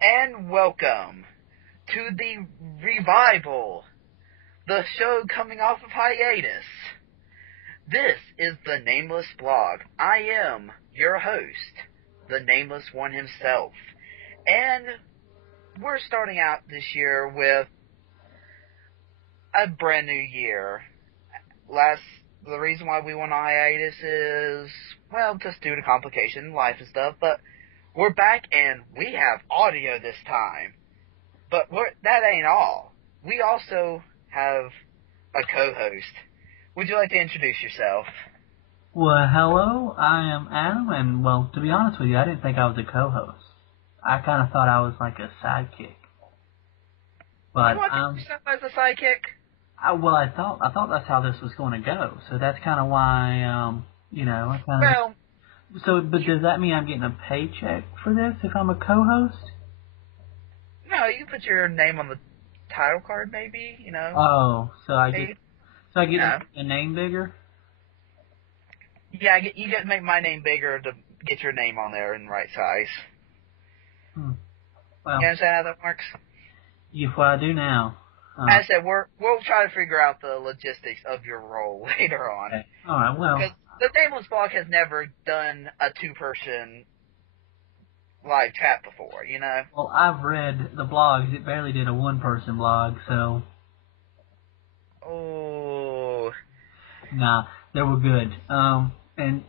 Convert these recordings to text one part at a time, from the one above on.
and welcome to the revival, the show coming off of hiatus. This is the Nameless blog. I am your host, the Nameless one himself, and we're starting out this year with a brand new year. The reason why we went on hiatus is, well, just due to complication, life and stuff, but we're back and we have audio this time. But that ain't all. We also have a co-host. Would you like to introduce yourself? Well, hello, I am Adam, and, well, to be honest with you, I didn't think I was a co-host. I kind of thought I was like a sidekick. But, you want yourself as a sidekick? I thought that's how this was going to go, so that's kind of why, I kind of... Well... So, but does that mean I'm getting a paycheck for this if I'm a co-host? No, you put your name on the title card, maybe, Oh, so I get a name bigger? Yeah, you get to make my name bigger to get your name on there in the right size. Well, you understand how that works? Yeah, what I do now. As I said, we'll try to figure out the logistics of your role later on. Okay. All right, well... Because the Nameless blog has never done a two-person live chat before, Well, I've read the blogs. It barely did a one-person blog, so... Oh... Nah, they were good. And,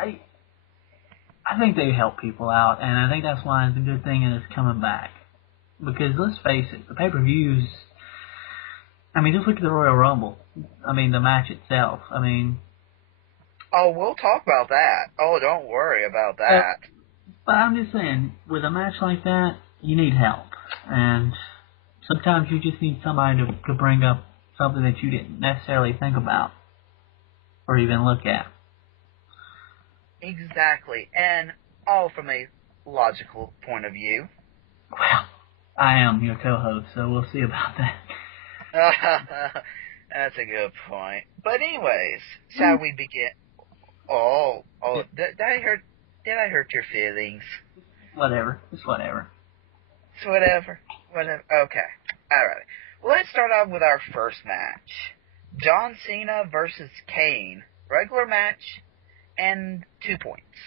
I think they help people out, and I think that's why it's a good thing and it's coming back. Because, let's face it, the pay-per-views... just look at the Royal Rumble. The match itself. Oh, we'll talk about that. Oh, don't worry about that. But I'm just saying, with a match like that, you need help. And sometimes you just need somebody to bring up something that you didn't necessarily think about or even look at. Exactly. And all from a logical point of view. Well, I am your co-host, so we'll see about that. That's a good point. But anyways, shall we begin? Oh, did I hurt your feelings? Whatever. It's whatever. It's whatever. Okay. Alright. Well, let's start off with our first match. John Cena versus Kane. Regular match and 2 points.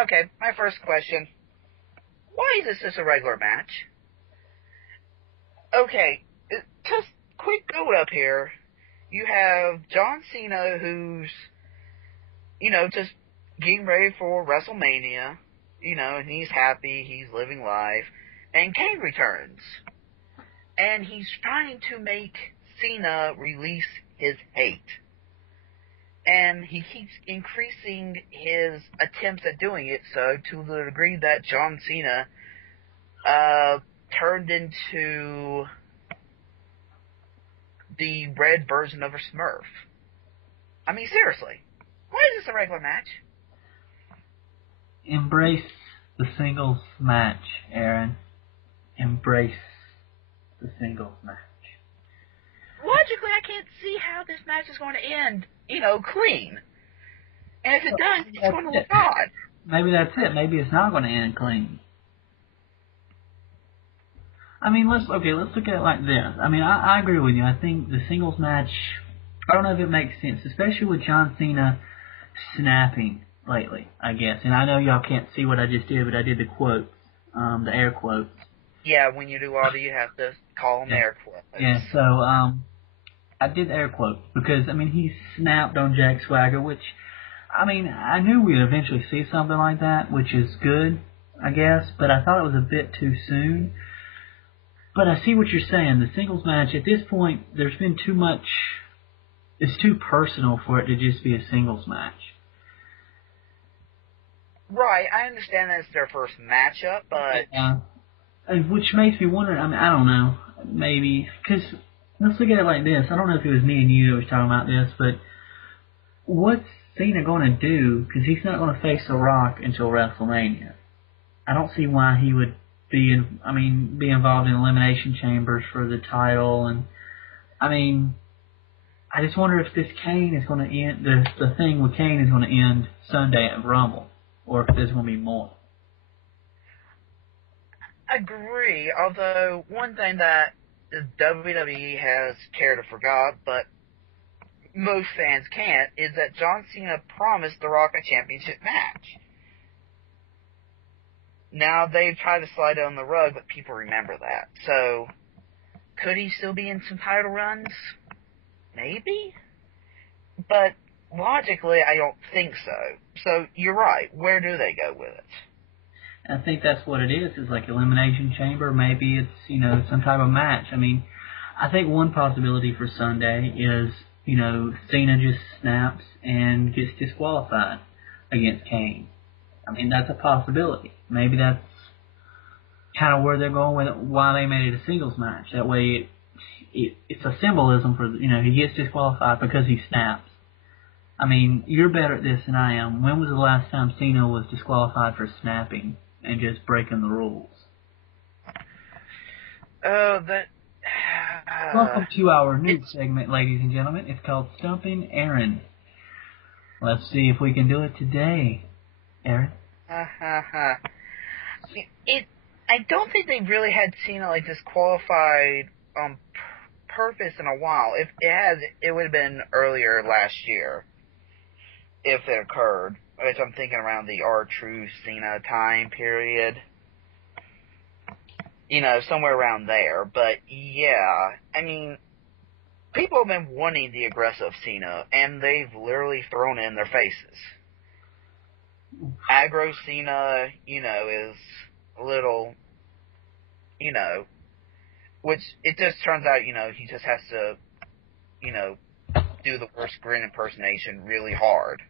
Okay, my first question. Why is this a regular match? Okay, just quick build up here. You have John Cena who's, just getting ready for WrestleMania, and he's happy, he's living life, and Kane returns. And he's trying to make Cena release his hate. And he keeps increasing his attempts at doing it, so to the degree that John Cena turned into the red version of a Smurf. Seriously. Why is this a regular match? Embrace the singles match, Aaron. Embrace the singles match. Logically, I can't see how this match is going to end, clean. And if it does, it's going to look odd. Maybe that's it. Maybe it's not going to end clean. Let's look at it like this. I agree with you. I think the singles match, I don't know if it makes sense, especially with John Cena snapping lately, I guess. And I know y'all can't see what I just did, but I did the quotes, the air quotes. Yeah, when you do audio, you have to call them air quotes. Yeah, so, I did air quotes because, he snapped on Jack Swagger, which, I knew we'd eventually see something like that, which is good, I guess, but I thought it was a bit too soon. But I see what you're saying. The singles match, at this point, there's been too much... It's too personal for it to just be a singles match. Right, I understand that it's their first matchup, but... which makes me wonder, I don't know, maybe... Because, let's look at it like this. I don't know if it was me and you that was talking about this, but... What's Cena going to do? Because he's not going to face The Rock until WrestleMania. I don't see why he would be involved in elimination chambers for the title, and I just wonder if this Kane is going to end, the thing with Kane is going to end Sunday at Rumble, or if there's going to be more. agree, although one thing that the WWE has cared to forgot, but most fans can't, is that John Cena promised The Rock a championship match. Now, they've tried to slide it on the rug, but people remember that. So, could he still be in some title runs? Maybe? But, logically, I don't think so. So, you're right. Where do they go with it? I think that's what it is. It's like Elimination Chamber. Maybe it's, some type of match. I mean, I think one possibility for Sunday is, Cena just snaps and gets disqualified against Kane. I mean, that's a possibility. Maybe that's kind of where they're going with it, why they made it a singles match. That way it's a symbolism for, he gets disqualified because he snaps. I mean, you're better at this than I am. When was the last time Cena was disqualified for snapping and just breaking the rules? Welcome to our new segment, ladies and gentlemen. It's called Stumping Aaron. Let's see if we can do it today, Aaron. I don't think they really had Cena disqualified on purpose in a while. If it has, it would have been earlier last year, if it occurred. Which I'm thinking around the R-Truth Cena time period. Somewhere around there. But, yeah, I mean, people have been wanting the aggressive Cena, and they've literally thrown it in their faces. Aggro Cena, is a little, which it just turns out, he just has to, do the worst grin impersonation really hard.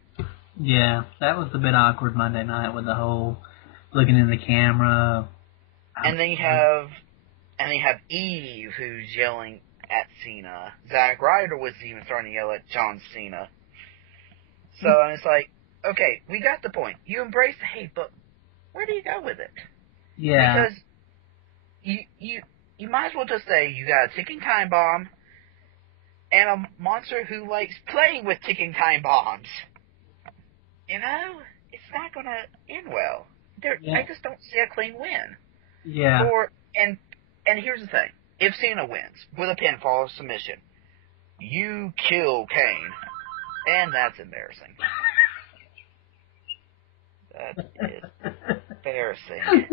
Yeah, that was a bit awkward Monday night with the whole looking in the camera. And then you have Eve, who's yelling at Cena. Zack Ryder was even starting to yell at John Cena. So it's like, okay, we got the point. You embrace the hate, but where do you go with it? Yeah. Because you might as well just say you got a ticking time bomb and a monster who likes playing with ticking time bombs. It's not going to end well. I just don't see a clean win. Yeah. And here's the thing. If Cena wins with a pinfall submission, you kill Kane. And that's embarrassing. That is embarrassing.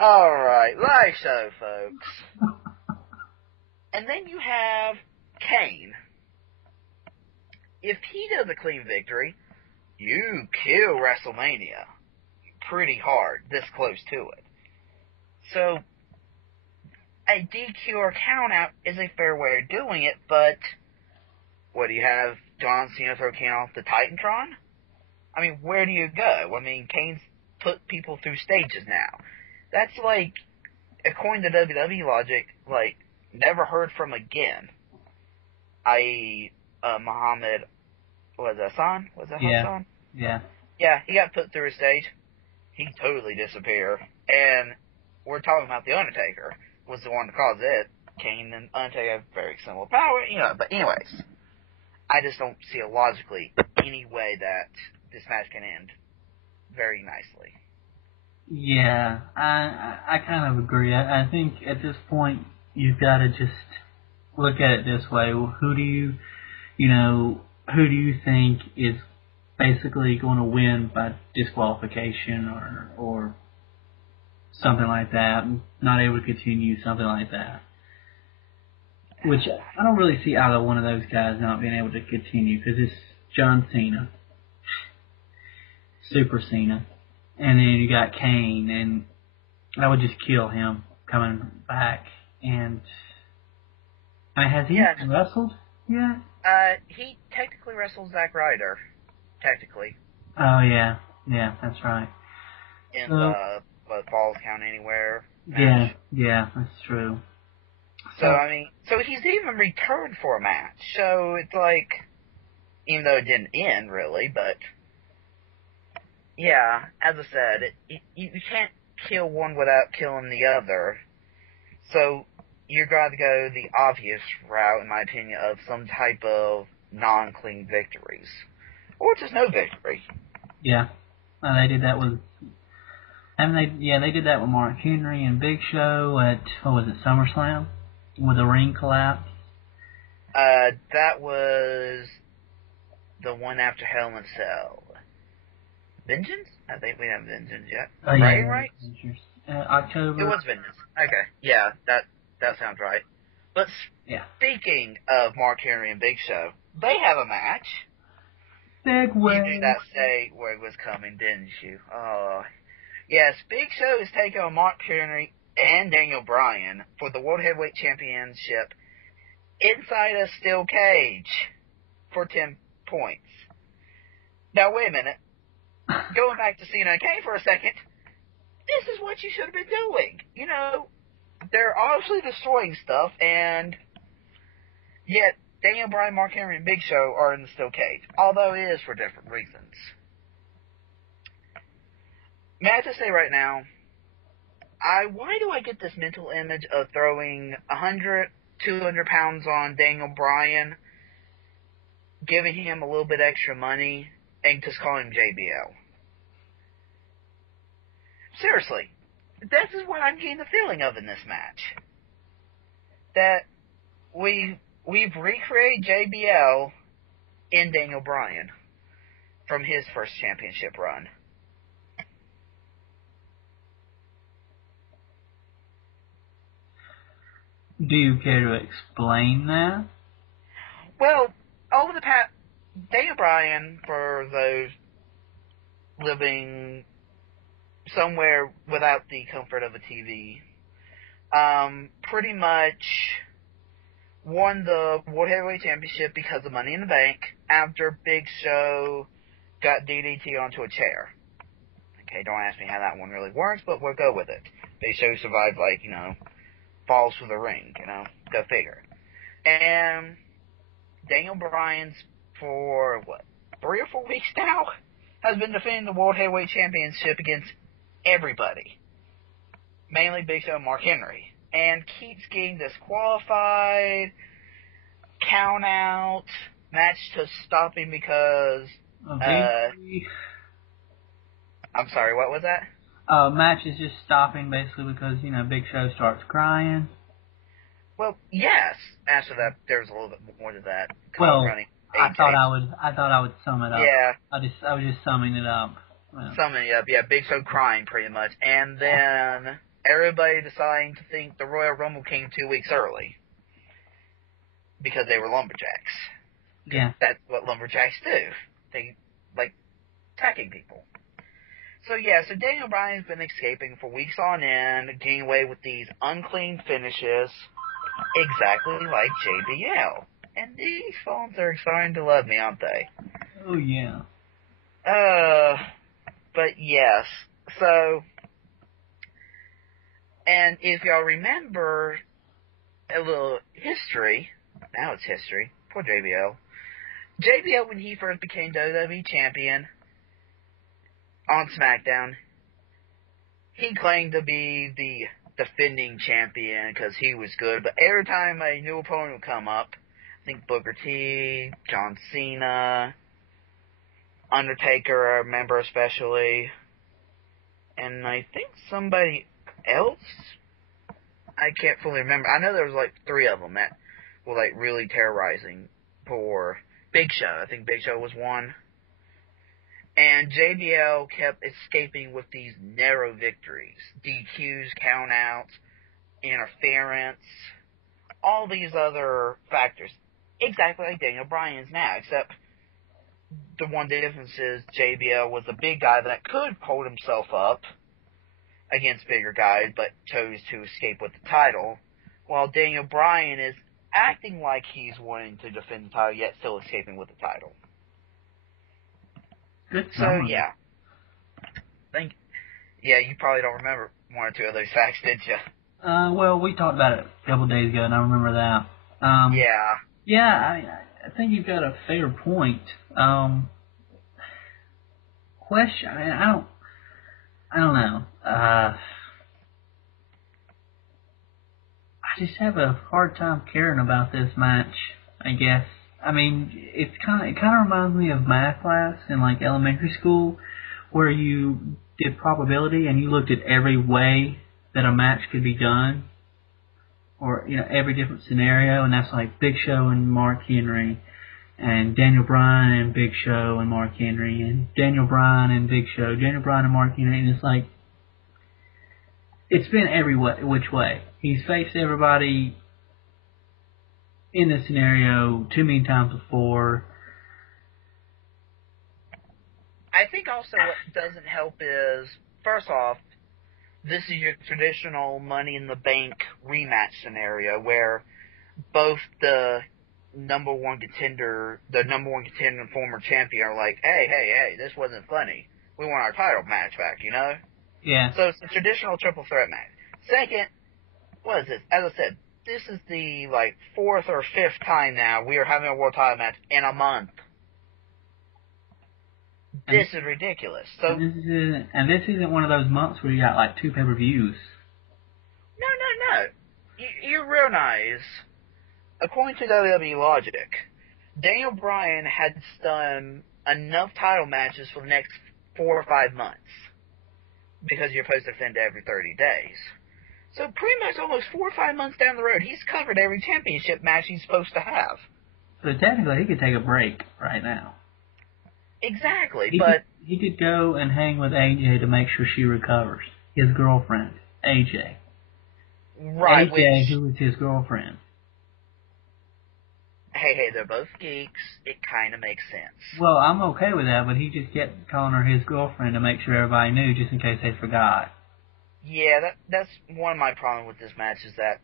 Alright, live show, folks. And then you have Kane. If he does a clean victory, you kill WrestleMania pretty hard, this close to it. So, a DQ or count-out is a fair way of doing it, but what do you have John Cena throw Kane off the Titantron? I mean, where do you go? I mean, Kane's put people through stages now. That's like, according to WWE logic, never heard from again. I.e., Muhammad, was that Hassan? Was that Hassan? Yeah. Yeah, he got put through a stage. He totally disappeared. And we're talking about The Undertaker was the one to cause it. Kane and Undertaker have very similar power, but anyways. I just don't see it logically any way that this match can end very nicely. Yeah, I kind of agree. I think at this point you've got to just look at it this way. Who do you think is basically going to win by disqualification or something like that, not able to continue, something like that? Which I don't really see either one of those guys not being able to continue, because it's John Cena, Super Cena, and then you got Kane, and I would just kill him coming back. And has he wrestled yet? He technically wrestled Zack Ryder. Technically. Oh yeah, that's right. In the Falls Count Anywhere match. Yeah, that's true. So he's even returned for a match. So it's like, even though it didn't end really, but yeah, as I said, you can't kill one without killing the other. So you're going to go the obvious route, in my opinion, of some type of non-clean victories. Or just no victory. Yeah. They did that with... And they did that with Mark Henry and Big Show at, what was it, SummerSlam? With the ring collapse? That was the one after Hell in a Cell. Vengeance? I think we haven't Vengeance yet. Oh, yeah. Right? October. It was Vengeance. Okay. Yeah, that sounds right. But speaking of Mark Henry and Big Show, they have a match. Segway. You knew that segue was coming, didn't you? Oh. Yes, Big Show is taking on Mark Henry and Daniel Bryan for the World Heavyweight Championship inside a steel cage for 10 points. Now, wait a minute. Going back to Cena and Kane for a second, this is what you should have been doing. You know, they're obviously destroying stuff, and yet Daniel Bryan, Mark Henry, and Big Show are in the steel cage, although it is for different reasons. May I just say right now, why do I get this mental image of throwing 100, 200 pounds on Daniel Bryan, giving him a little bit extra money, and just calling him JBL? Seriously, this is what I'm getting the feeling of in this match. That we've recreated JBL in Daniel Bryan from his first championship run. Do you care to explain that? Well, over the past, Daniel Bryan, for those living somewhere without the comfort of a TV, pretty much won the World Heavyweight Championship because of Money in the Bank after Big Show got DDT onto a chair. Okay, don't ask me how that one really works, but we'll go with it. Big Show survived, falls through the ring, go figure. And Daniel Bryan's, for 3 or 4 weeks now, has been defending the World Heavyweight Championship against everybody, mainly Big Show and Mark Henry, and keeps getting disqualified, count out, match to stopping because I'm sorry, what was that? Match is just stopping basically because Big Show starts crying. Well, yes. After that, there's a little bit more to that. I thought I would sum it up. Yeah. I was just summing it up. Well. Summing it up, yeah. Big Show crying pretty much, and then everybody deciding to think the Royal Rumble came 2 weeks early because they were lumberjacks. Yeah. That's what lumberjacks do. They like attacking people. So Daniel Bryan's been escaping for weeks on end, getting away with these unclean finishes, exactly like JBL. And these phones are starting to love me, aren't they? Oh, yeah. But yes. So, and if y'all remember a little history, now it's history, poor JBL. JBL, when he first became WWE Champion on SmackDown, he claimed to be the defending champion because he was good, but every time a new opponent would come up, I think Booker T, John Cena, Undertaker, I remember especially, and I think somebody else, I can't fully remember. I know there was 3 of them that were really terrorizing for Big Show. I think Big Show was one. And JBL kept escaping with these narrow victories. DQs, countouts, interference, all these other factors. Exactly like Daniel Bryan's now, except the one difference is JBL was a big guy that could hold himself up against bigger guys, but chose to escape with the title, while Daniel Bryan is acting like he's wanting to defend the title, yet still escaping with the title. Good summary. So, you probably don't remember 1 or 2 of those facts, did you? Well, we talked about it a couple days ago, and I remember that. Yeah, I think you've got a fair point. Question, I don't know. I just have a hard time caring about this match, I guess. I mean, it kind of reminds me of math class in elementary school, where you did probability and you looked at every way that a match could be done, or every different scenario, and that's like Big Show and Mark Henry, and Daniel Bryan and Big Show and Mark Henry, and Daniel Bryan and Big Show, Daniel Bryan and Mark Henry, and it's like, it's been every which way. He's faced everybody in this scenario too many times before. I think also what doesn't help is, first off, this is your traditional Money in the Bank rematch scenario where both the number one contender and former champion are like, hey, this wasn't funny. We want our title match back, Yeah. So it's a traditional triple threat match. Second, what is this? As I said, this is the, fourth or fifth time now we are having a world title match in a month. This is ridiculous. So this isn't one of those months where you got, 2 pay-per-views. No. You realize, according to WWE logic, Daniel Bryan had done enough title matches for the next 4 or 5 months. Because you're supposed to defend every 30 days. So pretty much almost 4 or 5 months down the road, he's covered every championship match he's supposed to have. So technically, he could take a break right now. Exactly, he could go and hang with AJ to make sure she recovers. His girlfriend, AJ. Right, AJ, who is his girlfriend. Hey, they're both geeks. It kind of makes sense. Well, I'm okay with that, but he just kept calling her his girlfriend to make sure everybody knew, just in case they forgot. Yeah, that's one of my problems with this match is that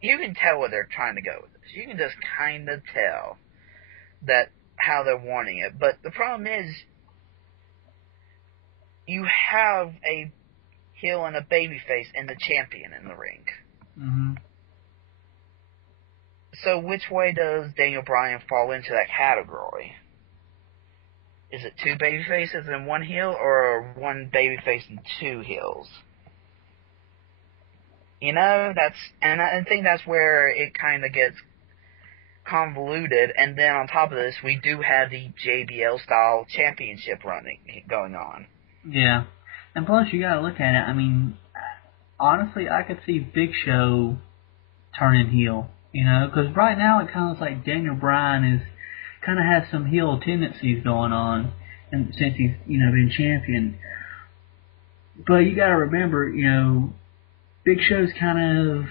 you can tell where they're trying to go with this. You can just kind of tell that how they're wanting it. But the problem is, you have a heel and a babyface and the champion in the ring. Mm-hmm. So which way does Daniel Bryan fall into that category? Is it 2 babyfaces and 1 heel, or 1 babyface and 2 heels? I think that's where it kind of gets convoluted, and then on top of this, we do have the JBL-style championship going on. Yeah, and plus you gotta look at it, I mean, honestly, I could see Big Show turning heel, because right now it kind of looks like Daniel Bryan kind of has some heel tendencies going on, and since he's, been champion. But you gotta remember, Big Show's kind of,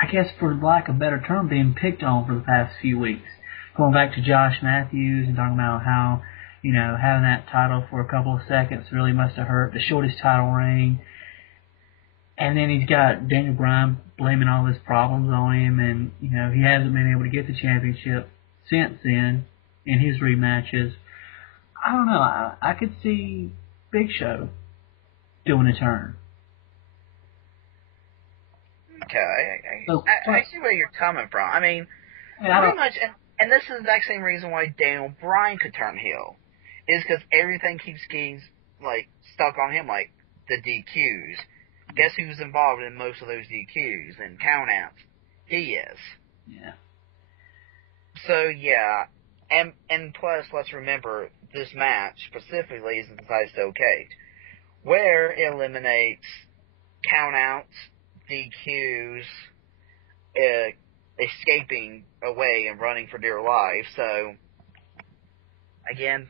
I guess for lack of a better term, being picked on for the past few weeks. Going back to Josh Matthews and talking about how, having that title for a couple of seconds really must have hurt, the shortest title reign. And then he's got Daniel Bryan blaming all his problems on him, and, he hasn't been able to get the championship since then in his rematches. I don't know. I could see Big Show doing a turn. Okay, I see where you're coming from. I mean, pretty much, and this is the exact same reason why Daniel Bryan could turn heel, is because everything keeps getting, stuck on him, like the DQs. Guess who's involved in most of those DQs and countouts? He is. Yeah. So, yeah, and plus, let's remember, this match specifically is inside steel cage, where it eliminates countouts, DQs, escaping away and running for dear life. So, again,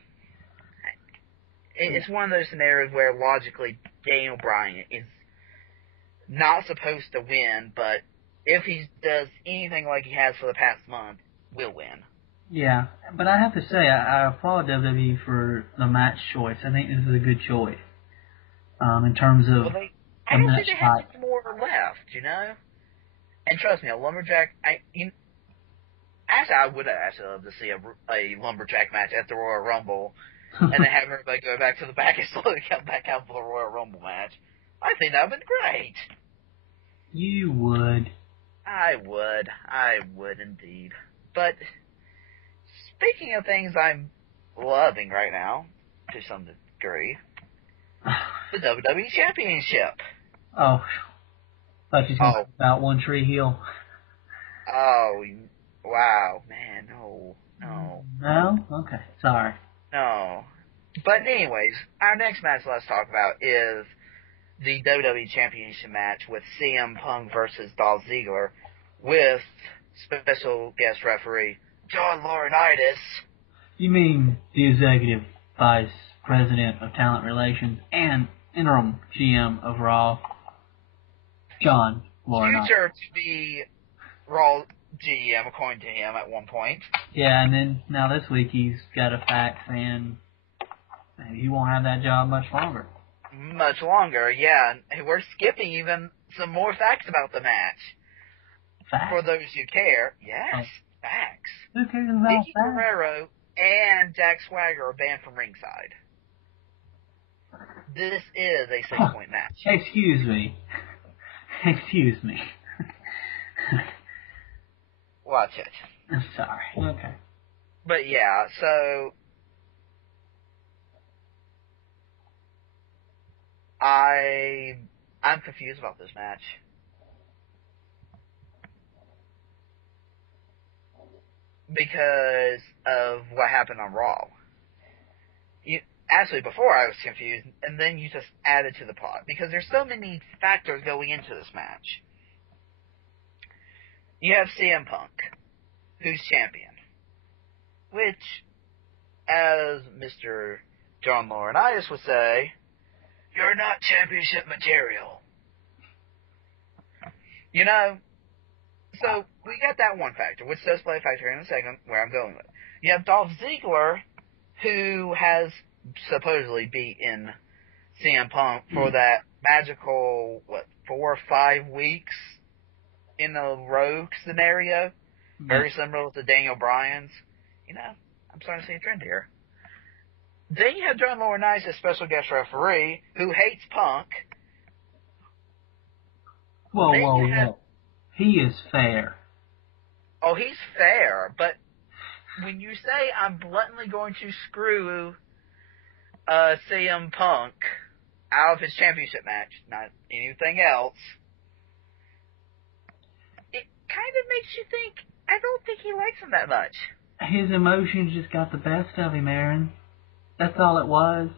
it's one of those scenarios where logically Daniel Bryan is not supposed to win, but if he does anything like he has for the past month, will win. Yeah, but I have to say, I applaud WWE for the match choice. I think this is a good choice. In terms of I don't think they have any more left, And trust me, a lumberjack, actually, I would have actually loved to see a lumberjack match at the Royal Rumble, and then have everybody go back to the back and slowly come back out for the Royal Rumble match. I think that would be great. You would. I would indeed. But speaking of things I'm loving right now, to some degree, the WWE Championship. Oh, thought you were talking about One Tree Hill. Oh, wow, man, no. No? Okay, sorry. No. But anyways, our next match let's talk about is the WWE Championship match with CM Punk versus Dolph Ziggler with special guest referee John Laurinaitis. You mean the Executive Vice President of Talent Relations and Interim GM of Raw, John Laurinaitis. Future to be Raw GM, according to him, at one point. Yeah, and then now this week he's got a fax saying he won't have that job much longer. Much longer, yeah. And we're skipping even some more facts about the match. Facts? For those who care, yes, facts. Who cares about Vicky facts? Guerrero and Jack Swagger are banned from ringside. This is a 6-point match. Excuse me. Excuse me. Watch it. I'm sorry. Okay. But yeah, so I'm confused about this match. Because of what happened on Raw. Actually, before I was confused, and then you just added to the pot. Because there's so many factors going into this match. You have CM Punk, who's champion. Which, as Mr. John Laurinaitis would say, you're not championship material. You know? So, we got that one factor, which does play a factor in a second, where I'm going with. You have Dolph Ziggler, who has supposedly beaten CM Punk for that magical, 4 or 5 weeks in a row scenario? Very similar to Daniel Bryan's. You know, I'm starting to see a trend here. Then you have John Laurinaitis, a special guest referee, who hates Punk. Whoa. He is fair. Oh, he's fair, but when you say I'm bluntly going to screw CM Punk out of his championship match, not anything else, it kind of makes you think, I don't think he likes him that much. His emotions just got the best of him, Aaron. That's all it was.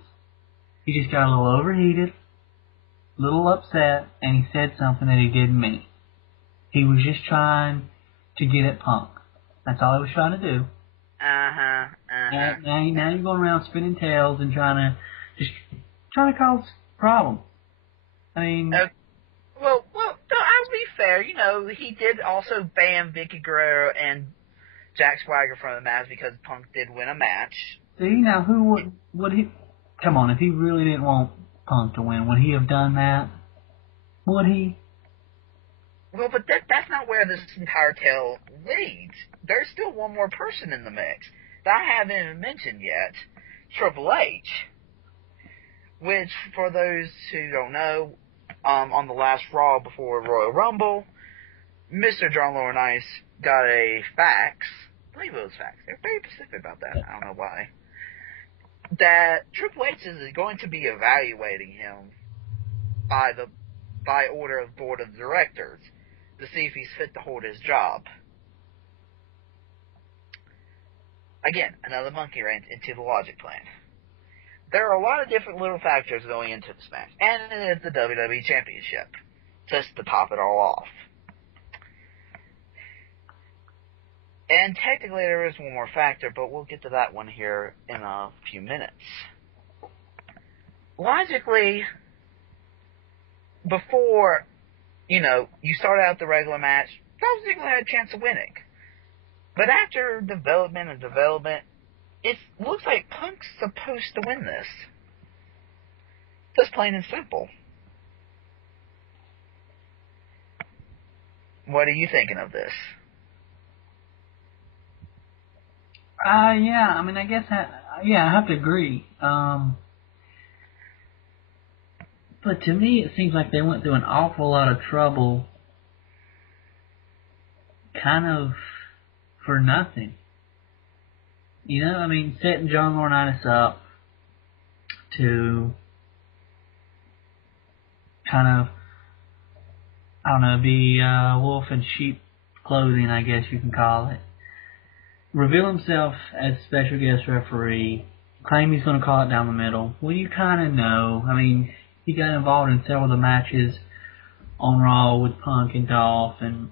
He just got a little overheated, a little upset, and he said something that he didn't mean. He was just trying to get at Punk. That's all he was trying to do. Now you're going around spinning tails and trying to cause problems. I mean... Well, I'll be fair. You know, he did also ban Vicky Guerrero and Jack Swagger from the match because Punk did win a match. See, now who would he... Come on, if he really didn't want Punk to win, would he have done that? Would he? Well, but that's not where this entire tale leads. There's still one more person in the mix that I haven't even mentioned yet, Triple H. Which, for those who don't know, on the last Raw before Royal Rumble, Mr. John Laurinaitis got a fax. I believe it was fax. They're very specific about that. I don't know why. That Triple H is going to be evaluating him by order of board of directors to see if he's fit to hold his job. Again, another monkey wrench into the logic plan. There are a lot of different little factors going into this match, and it is the WWE Championship, just to top it all off. And technically there is one more factor, but we'll get to that one here in a few minutes. Logically, before, you start out the regular match, Dolph Ziggler had a chance of winning. But after development, it looks like Punk's supposed to win this. Just plain and simple. What are you thinking of this? Yeah, I mean, I guess, I have to agree. But to me, it seems like they went through an awful lot of trouble kind of for nothing. You know, I mean, setting John Laurinaitis up to kind of, I don't know, be wolf in sheep clothing, I guess you can call it. Reveal himself as special guest referee, claim he's going to call it down the middle. Well, you kind of know. I mean, he got involved in several of the matches on Raw with Punk and Dolph, and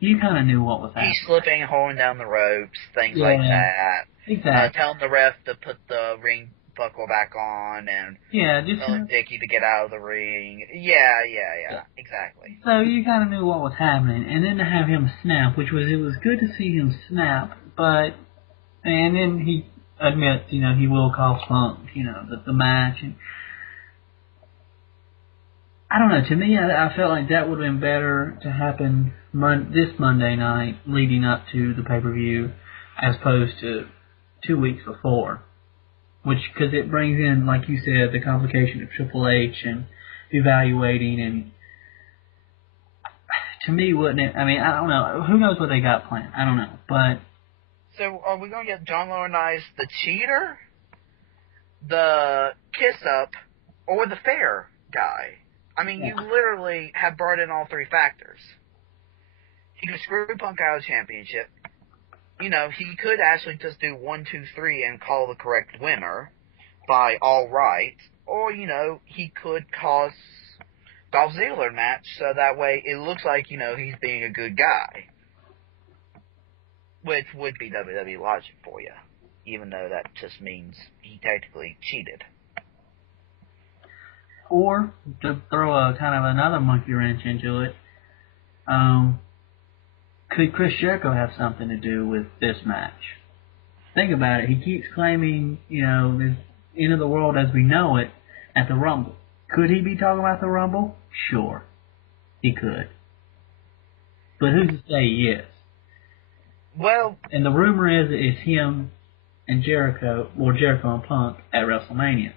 you kind of knew what was happening. He's slipping, holding down the ropes, things Yeah, like that. exactly. Telling the ref to put the ring buckle back on, and just telling Dickie to get out of the ring. Yeah, exactly. So you kind of knew what was happening, and then to have him snap, it was good to see him snap, and then he admits, he will cost Punk, the match, and I don't know, to me, I felt like that would have been better to happen this Monday night leading up to the pay-per-view as opposed to 2 weeks before. Because it brings in, like you said, the complication of Triple H and evaluating, and to me, wouldn't it? I mean, I don't know. Who knows what they got planned? I don't know. But so, are we going to get John Laurinaitis the cheater, the kiss-up, or the fair guy? I mean, you literally have brought in all three factors. He could screw Punk out of the championship. He could actually just do 1, 2, 3 and call the correct winner by all rights. Or, he could cause Dolph Ziggler match so that way it looks like, he's being a good guy. Which would be WWE logic for you. Even though that just means he technically cheated. Or, to throw a kind of another monkey wrench into it, could Chris Jericho have something to do with this match? Think about it. He keeps claiming, this end of the world as we know it at the Rumble. Could he be talking about the Rumble? Sure. He could. But who's to say he is? Well... And the rumor is it's him and Jericho, or Jericho and Punk, at WrestleMania.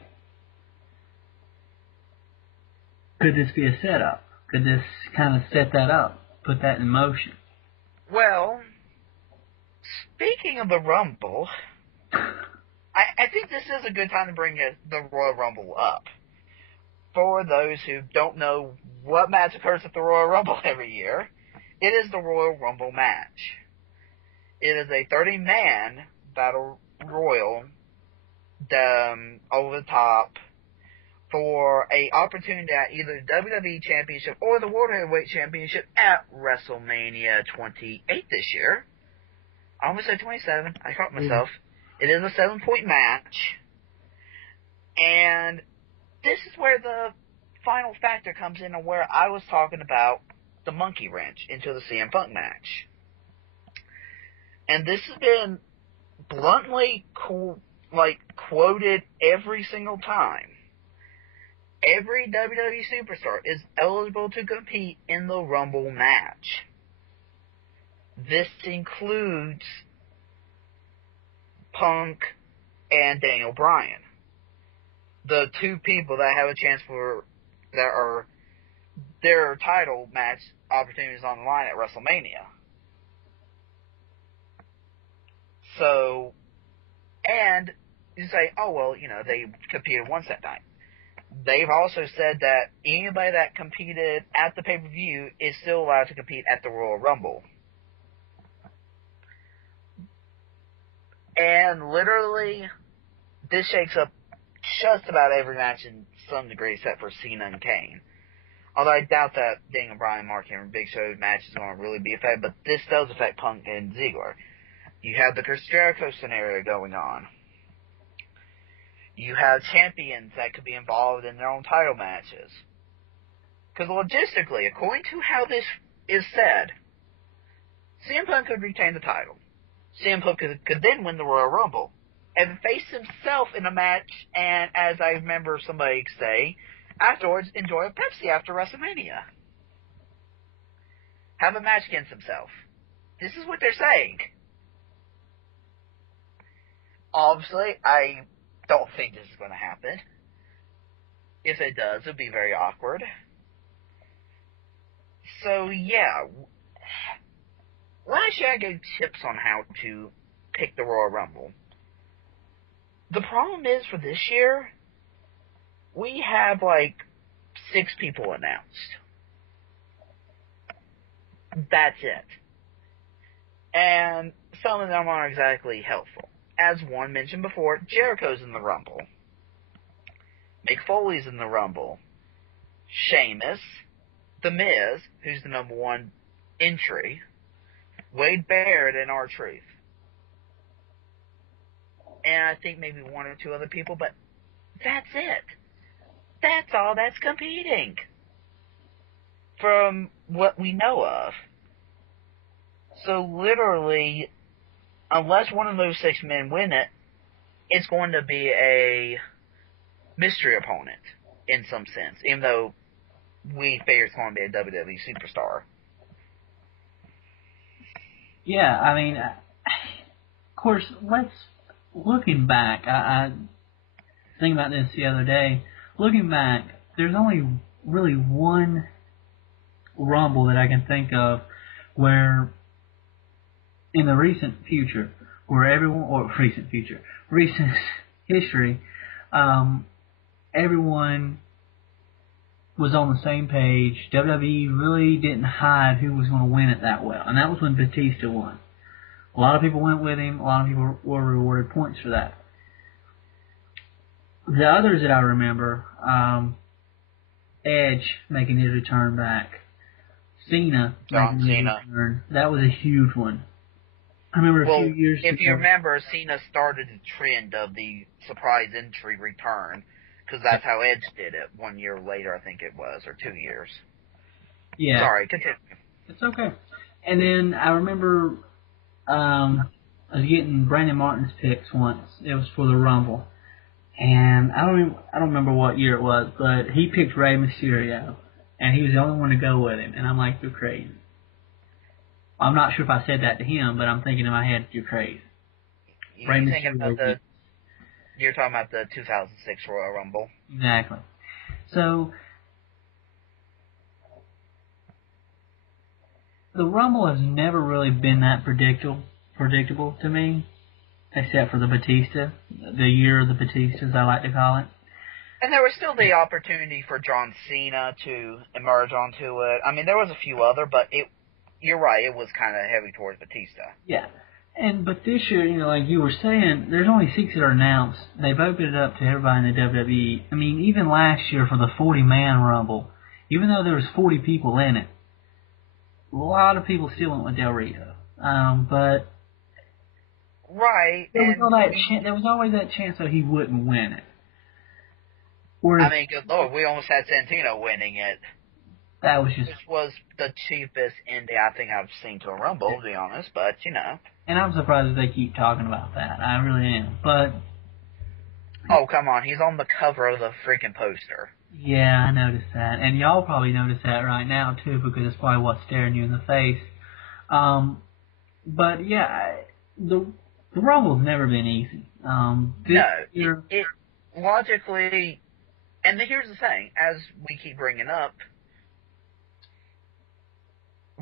Could this be a setup? Could this kind of set that up? Put that in motion? Well, speaking of the Rumble, I think this is a good time to bring the Royal Rumble up. For those who don't know what match occurs at the Royal Rumble every year, it is the Royal Rumble match. It is a 30-man battle royal, over the top, for a opportunity at either the WWE Championship or the World Heavyweight Championship at WrestleMania 28 this year. I almost said 27. I caught myself. It is a 7-point match. And this is where the final factor comes in, and where I was talking about the monkey wrench into the CM Punk match. And this has been bluntly quoted every single time. Every WWE superstar is eligible to compete in the Rumble match. This includes Punk and Daniel Bryan. The two people that have a chance their title match opportunities on the line at WrestleMania. So, and you say, oh, well, they competed once that night. They've also said that anybody that competed at the pay-per-view is still allowed to compete at the Royal Rumble. And literally, this shakes up just about every match in some degree except for Cena and Kane. Although I doubt that Daniel Bryan, Mark Henry, Big Show match is going to really be affected, but this does affect Punk and Ziggler. You have the Chris Jericho scenario going on. You have champions that could be involved in their own title matches. Because logistically, according to how this is said, CM Punk could retain the title. CM Punk could then win the Royal Rumble and face himself in a match, and as I remember somebody say, afterwards enjoy a Pepsi after WrestleMania. Have a match against himself. This is what they're saying. Obviously, I don't think this is going to happen. If it does, it'll be very awkward. So, yeah. Last year I gave tips on how to pick the Royal Rumble. The problem is, for this year, we have, 6 people announced. That's it. And some of them aren't exactly helpful. as one mentioned before, Jericho's in the Rumble. Mick Foley's in the Rumble. Sheamus, The Miz, who's the number one entry, Wade Barrett, and R-Truth. And I think maybe one or two other people, but that's it. That's all that's competing. From what we know of. So literally, unless one of those 6 men win it, it's going to be a mystery opponent in some sense, even though we figure it's going to be a WWE superstar. Yeah, I mean, of course, looking back, I think about this the other day. Looking back, there's only really one Rumble that I can think of where, in the recent future, recent history, everyone was on the same page. WWE really didn't hide who was going to win it that well, and that was when Batista won. A lot of people went with him. A lot of people were rewarded points for that. The others that I remember, Edge making his return back, Cena making his return. That was a huge one. I remember a few years ago. If you remember, Cena started the trend of the surprise entry return, because that's how Edge did it 1 year later, I think it was, or 2 years. Yeah. Sorry, continue. It's okay. And then I remember I was getting Brandon Martin's picks once. It was for the Rumble. And I don't remember what year it was, but he picked Rey Mysterio. And he was the only one to go with him. And I'm like, you're crazy. I'm not sure if I said that to him, but I'm thinking in my head, you're crazy. You're talking about the 2006 Royal Rumble. Exactly. So, the Rumble has never really been that predictable to me, except for the Batista, the year of the Batistas, I like to call it. And there was still the opportunity for John Cena to emerge onto it. I mean, there was a few other, but you're right, it was kind of heavy towards Batista. Yeah. But this year, like you were saying, there's only 6 that are announced. They've opened it up to everybody in the WWE. I mean, even last year for the 40-man Rumble, even though there was 40 people in it, a lot of people still went with Del Rio. But right, there was always that chance that he wouldn't win it. Whereas, I mean, good Lord, we almost had Santino winning it. That was just... Which was the cheapest indie I think I've seen to a Rumble, to be honest, but, And I'm surprised that they keep talking about that. I really am. But... Oh, come on. He's on the cover of the freaking poster. Yeah, I noticed that. And y'all probably notice that right now, too, because it's probably what's staring you in the face. But, yeah, the Rumble's never been easy. It logically... And here's the thing, as we keep bringing up,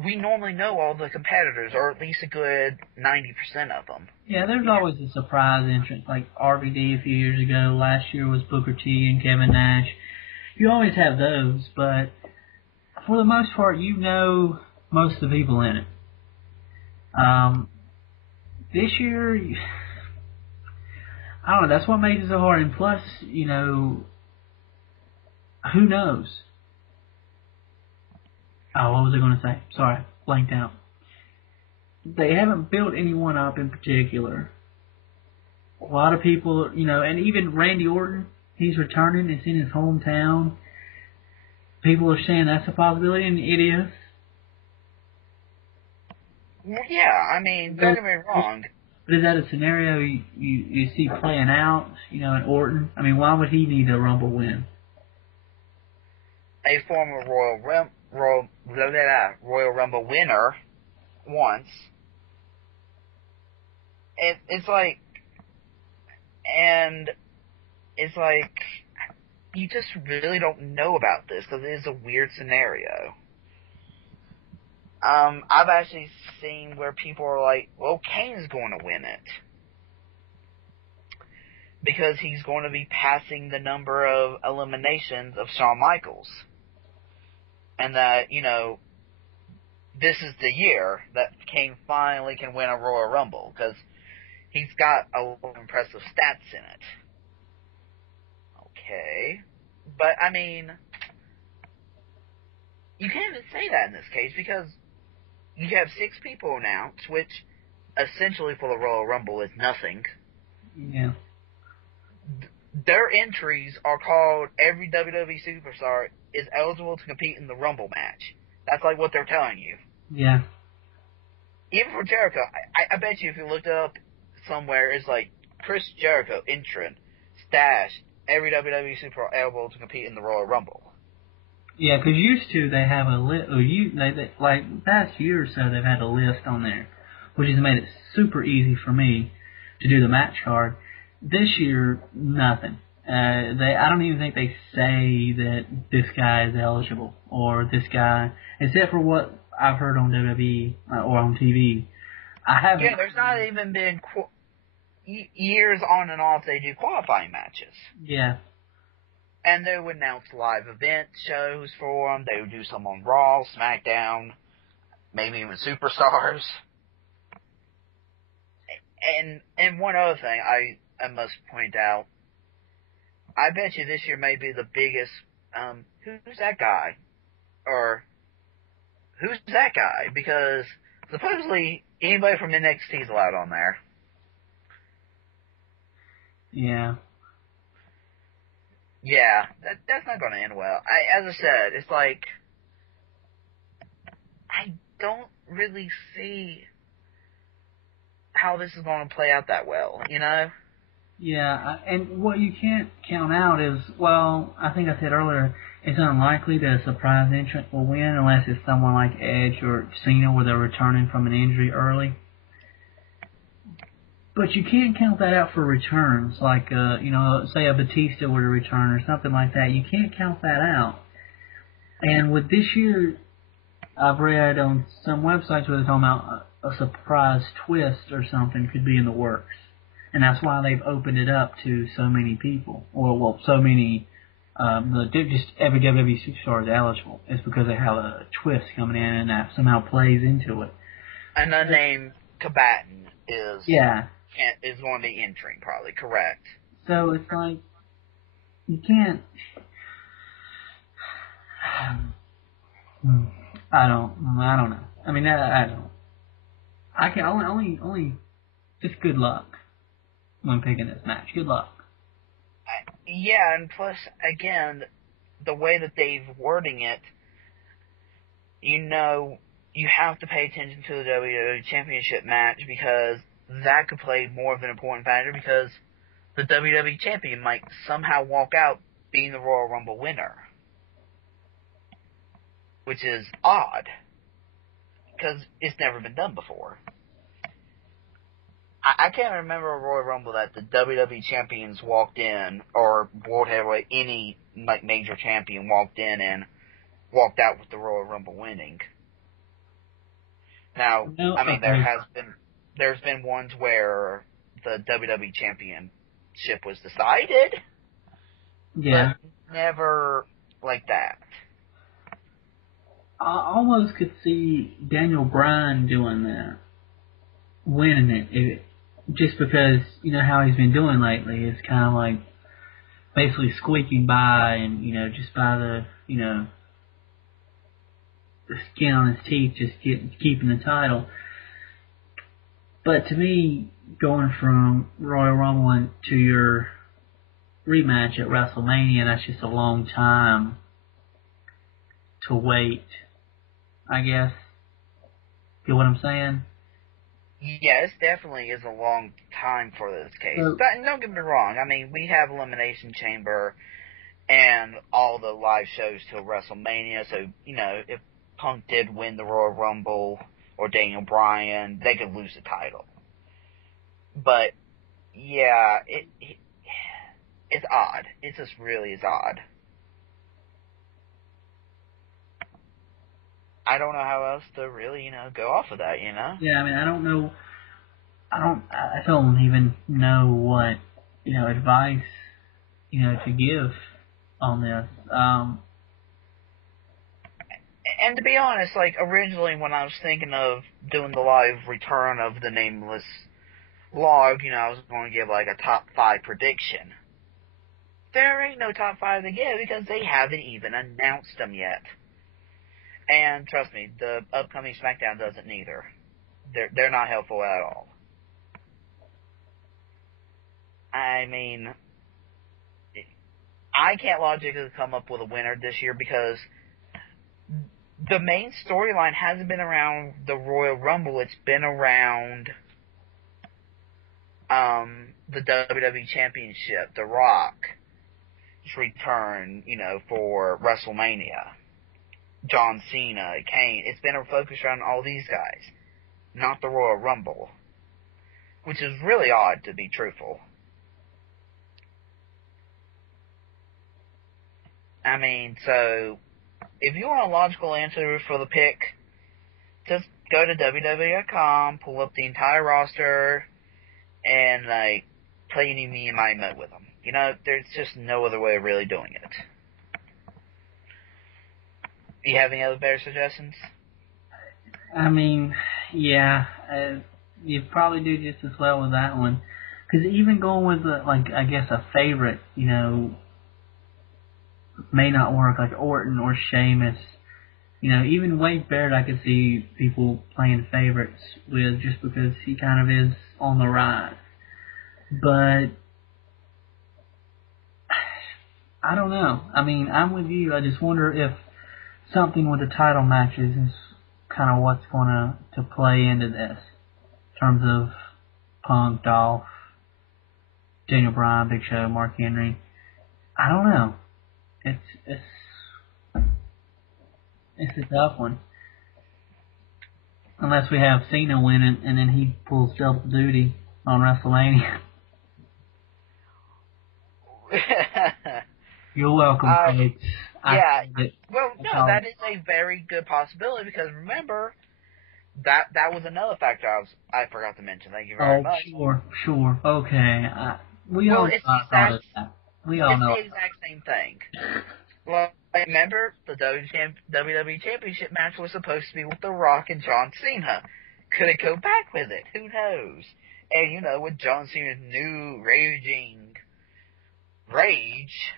we normally know all the competitors, or at least a good 90% of them. Yeah, there's always a surprise entrance, like RVD a few years ago. Last year was Booker T and Kevin Nash. You always have those, but for the most part, you know most of the people in it. This year, I don't know, that's what makes it so hard. And plus, who knows? Oh, what was I going to say? Sorry, blanked out. They haven't built anyone up in particular. A lot of people, and even Randy Orton, he's returning. It's in his hometown. People are saying that's a possibility, and it is. Yeah, I mean, don't get me wrong. But is that a scenario you see playing out, in Orton? I mean, why would he need a Rumble win? A former Royal Rumble winner once. It's like, you just really don't know about this because it is a weird scenario. I've actually seen where people are like, well, Kane's going to win it. Because he's going to be passing the number of eliminations of Shawn Michaels. And that, this is the year that Kane finally can win a Royal Rumble. Because He's got a lot of impressive stats in it. Okay. But, I mean, you can't even say that in this case because you have 6 people announced, which essentially for the Royal Rumble is nothing. Yeah. Their entries are called every WWE superstar is eligible to compete in the Rumble match. That's like what they're telling you. Yeah. Even for Jericho, I bet you if you looked up somewhere, it's like Chris Jericho entrant, stash, every WWE superstar eligible to compete in the Royal Rumble. Yeah, because used to they have a list, like past year or so they've had a list on there, which has made it super easy for me to do the match card. This year, nothing. I don't even think they say that this guy is eligible or this guy, except for what I've heard on WWE or on TV. I haven't. Yeah, there's not even been years on and off they do qualifying matches. Yeah. And they would announce live event shows for them. They would do some on Raw, SmackDown, maybe even Superstars. And one other thing I must point out, I bet you this year may be the biggest, who's that guy? Or, who's that guy? Because supposedly anybody from NXT is allowed on there. Yeah. Yeah, that's not going to end well. As I said, it's like, I don't really see how this is going to play out that well, you know? Yeah, and what you can't count out is, well, I think I said earlier, it's unlikely that a surprise entrant will win unless it's someone like Edge or Cena where they're returning from an injury early. But you can't count that out for returns, like, say a Batista were to return or something like that. You can't count that out. And with this year, I've read on some websites where they're talking about a surprise twist or something could be in the works. And that's why they've opened it up to so many people, or so many. Just every WWE superstar is eligible. It's because they have a twist coming in, and that somehow plays into it. An unnamed combatant is going to be entering, probably correct. So it's like you can't. I don't know. I mean, I don't. I can only just good luck when picking this match. Good luck. Yeah, and plus, again, the way that they've wording it, you have to pay attention to the WWE Championship match because that could play more of an important factor because the WWE Champion might somehow walk out being the Royal Rumble winner. Which is odd, because it's never been done before. I can't remember a Royal Rumble that the WWE champions walked in, or World Heavyweight, any major champion walked in and walked out with the Royal Rumble winning. Now, I mean, there's been ones where the WWE championship was decided, yeah, but never like that. I almost could see Daniel Bryan doing that, winning it, just because you know how he's been doing lately. It's kind of like basically squeaking by, and just by the the skin on his teeth, just keeping the title. But to me, going from Royal Rumble to your rematch at WrestleMania, that's just a long time to wait, I guess. Get what I'm saying? Yes, definitely is a long time for this case. But don't get me wrong. I mean, we have Elimination Chamber and all the live shows till WrestleMania. So, if Punk did win the Royal Rumble or Daniel Bryan, they could lose the title. But, yeah, it's odd. It just really is odd. I don't know how else to really, go off of that, Yeah, I mean, I don't know. I don't even know what, advice, to give on this. And to be honest, like, originally when I was thinking of doing the live return of the Nameless log, I was going to give like a top 5 prediction. There ain't no top 5 to give because they haven't even announced them yet. And trust me, the upcoming SmackDown doesn't neither. They're not helpful at all. I mean, I can't logically come up with a winner this year because the main storyline hasn't been around the Royal Rumble. It's been around the WWE Championship, The Rock's return, for WrestleMania. John Cena, Kane. It's been a focus around all these guys, not the Royal Rumble, which is really odd, to be truthful. I mean, so if you want a logical answer for the pick, just go to WWE.com, pull up the entire roster, and play any me and my emote with them. There's just no other way of really doing it. Do you have any other better suggestions? I mean, yeah, you probably do just as well with that one. Because even going with, I guess a favorite, may not work, like Orton or Sheamus. Even Wade Barrett I could see people playing favorites with just because he kind of is on the rise. But I don't know. I mean, I'm with you. I just wonder if something with the title matches is kind of what's going to play into this. In terms of Punk, Dolph, Daniel Bryan, Big Show, Mark Henry. I don't know. It's a tough one. Unless we have Cena win it and then he pulls double duty on WrestleMania. You're welcome, folks. Yeah. Well, no, that is a very good possibility because remember, that was another factor I forgot to mention. Thank you very much. Sure. Okay. We all know that. We all know. It's the exact same thing. Well, remember, the WWE Championship match was supposed to be with The Rock and John Cena. Could it go back with it? Who knows? And, with John Cena's new raging rage,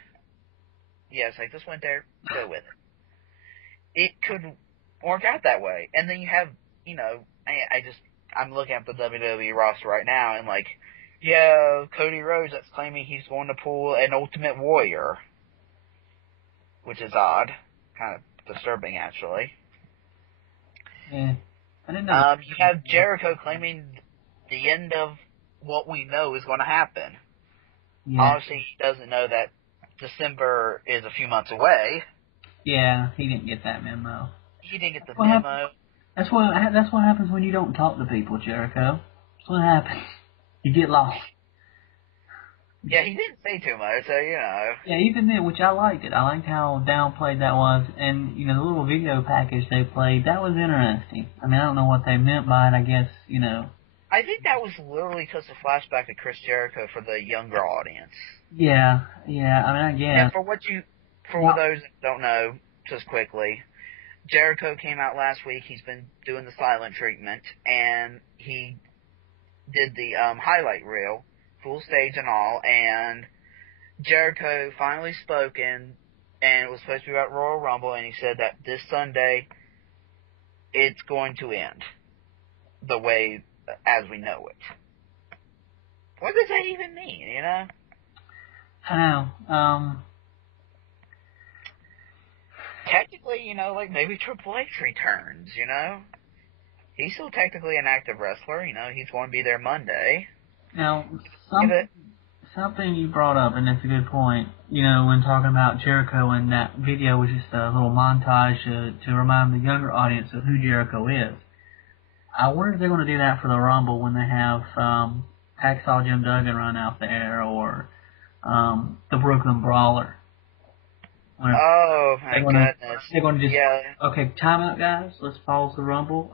yes, I just went there, go with it. It could work out that way. And then you have, I'm looking at the WWE roster right now, and Cody Rhodes that's claiming he's going to pull an Ultimate Warrior, which is odd. Kind of disturbing, actually. Yeah. I didn't know. You have Jericho claiming the end of what we know is going to happen. Yeah. Obviously, he doesn't know that December is a few months away. Yeah, he didn't get that memo. He didn't get the memo. That's what happens when you don't talk to people, Jericho. That's what happens. You get lost. Yeah, he didn't say too much, so, Yeah, even then, which I liked it. I liked how downplayed that was. And, the little video package they played, that was interesting. I mean, I don't know what they meant by it, I guess, I think that was literally just a flashback to Chris Jericho for the younger audience. Yeah, I mean, I guess. And for those that don't know, just quickly, Jericho came out last week. He's been doing the silent treatment, and he did the highlight reel, full stage and all, and Jericho finally spoken, and it was supposed to be about Royal Rumble, and he said that this Sunday, it's going to end the way as we know it. What does that even mean, I know. Technically, maybe Triple H returns, He's still technically an active wrestler, he's going to be there Monday. Now, something you brought up, and it's a good point, when talking about Jericho, and that video was just a little montage to remind the younger audience of who Jericho is. I wonder if they're going to do that for the Rumble when they have Hacksaw Jim Duggan run out there, or the Brooklyn Brawler. Oh, my goodness. They're going to just, okay, time out, guys. Let's pause the Rumble.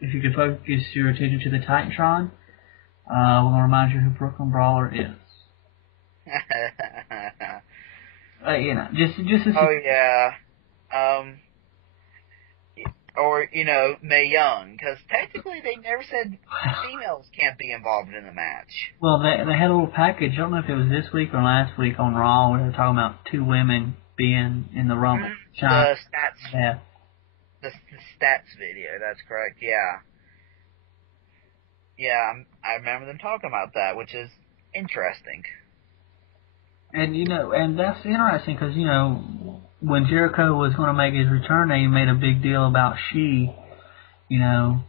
If you could focus your attention to the Titantron, we're going to remind you who Brooklyn Brawler is. just as... Oh, yeah. or, Mae Young, because technically they never said females can't be involved in the match. Well, they had a little package. I don't know if it was this week or last week on Raw where they were talking about 2 women being in the Rumble. The stats. Yeah. The stats video. That's correct. Yeah. Yeah, I remember them talking about that, which is interesting. And, and that's interesting because, when Jericho was going to make his return, they made a big deal about she, and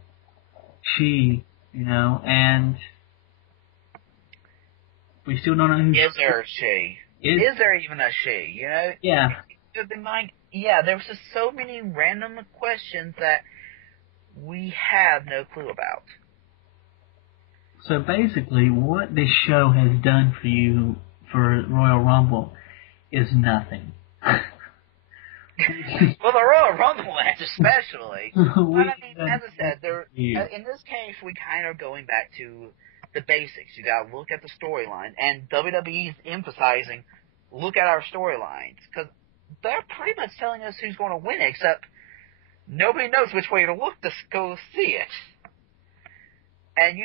we still don't know who Is there a she? Is there even a she? Yeah. Keep in mind, there was just so many random questions that we have no clue about. So basically, what this show has done for you for Royal Rumble is nothing. Well, the Royal Rumble match especially. As I said, in this case, we kind of going back to the basics. You got to look at the storyline, and WWE's emphasizing, look at our storylines, because they're pretty much telling us who's going to win, except nobody knows which way to look to go see it. And,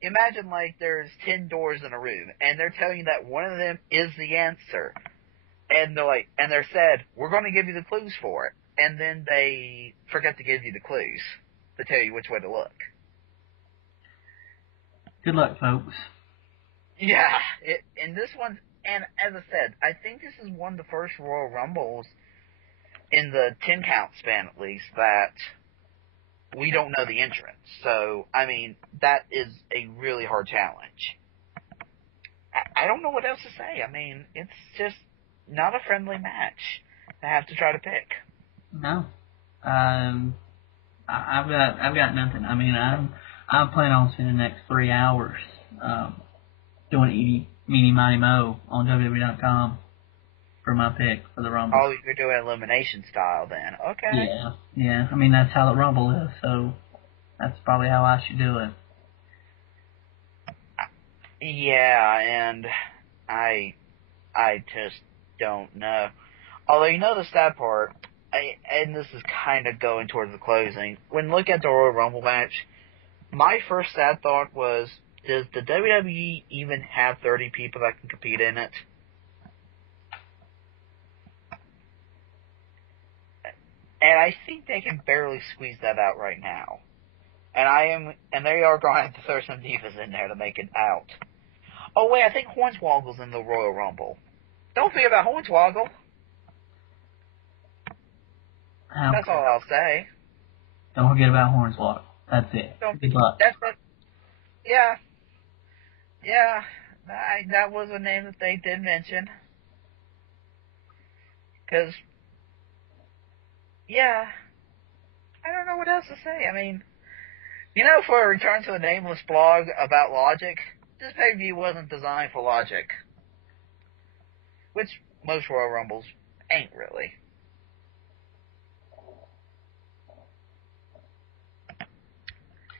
imagine like there's 10 doors in a room, and they're telling you that one of them is the answer. And they're said, we're going to give you the clues for it. And then they forget to give you the clues to tell you which way to look. Good luck, folks. Yeah, and this one, and as I said, I think this is one of the first Royal Rumbles in the 10 count span, at least, that we don't know the entrance. So, that is a really hard challenge. I don't know what else to say. It's just not a friendly match to have to try to pick. No. I've got nothing. I'm planning on spending the next 3 hours doing eeny, meeny, miny, mo on WWE.com for my pick for the Rumble. Oh, you're doing elimination style then. Okay. Yeah. That's how the Rumble is, so that's probably how I should do it. Yeah, and I just don't know. Although, the sad part, and this is kind of going towards the closing, when looking at the Royal Rumble match, my first sad thought was, does the WWE even have 30 people that can compete in it? And I think they can barely squeeze that out right now. And they are going to have to throw some divas in there to make it out. Oh wait, I think Hornswoggle's in the Royal Rumble. Don't forget about Hornswoggle. That's all I'll say. Don't forget about Hornswoggle. That's it. Good luck. Yeah. That was a name that they did mention. Because, I don't know what else to say. For a return to a Nameless blog about Logic, this pay-per-view wasn't designed for Logic. Which most Royal Rumbles ain't really.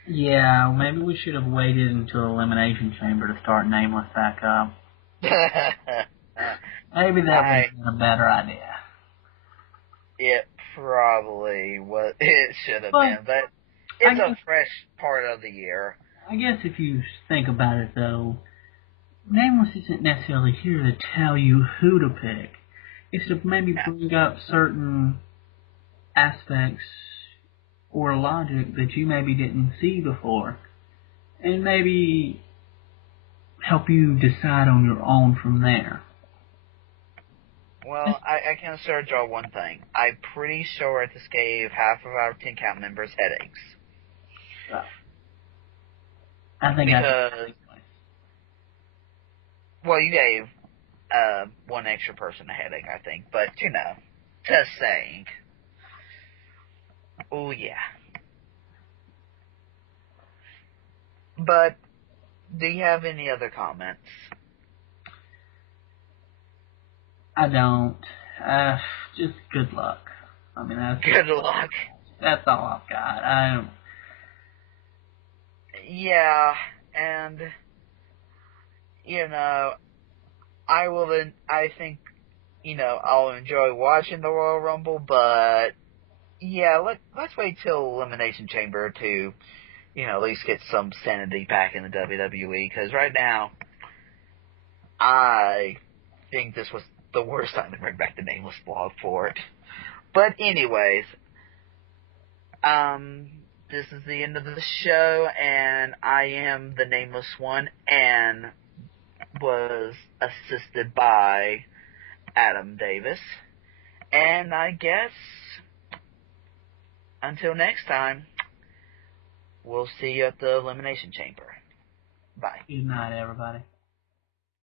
Yeah, maybe we should have waited until Elimination Chamber to start Nameless back up. Maybe that would have been a better idea. It probably was. It should have been, but it's a fresh part of the year. I guess if you think about it, though, Nameless isn't necessarily here to tell you who to pick. It's to maybe bring up certain aspects or logic that you maybe didn't see before, and maybe help you decide on your own from there. Well, I can assure y'all one thing. I'm pretty sure this gave half of our 10 count members headaches. I think well, you gave one extra person a headache, I think, but just saying. Oh yeah. But do you have any other comments? I don't. Just good luck. That's good luck. That's all I've got. Yeah, and I think I'll enjoy watching the Royal Rumble, but yeah, let's wait till Elimination Chamber to, at least get some sanity back in the WWE. Because right now, I think this was the worst time to bring back the Nameless blog for it. But anyways, this is the end of the show, and I am the Nameless one, and was assisted by Adam Davis. And I guess, until next time, we'll see you at the Elimination Chamber. Bye. Good night, everybody.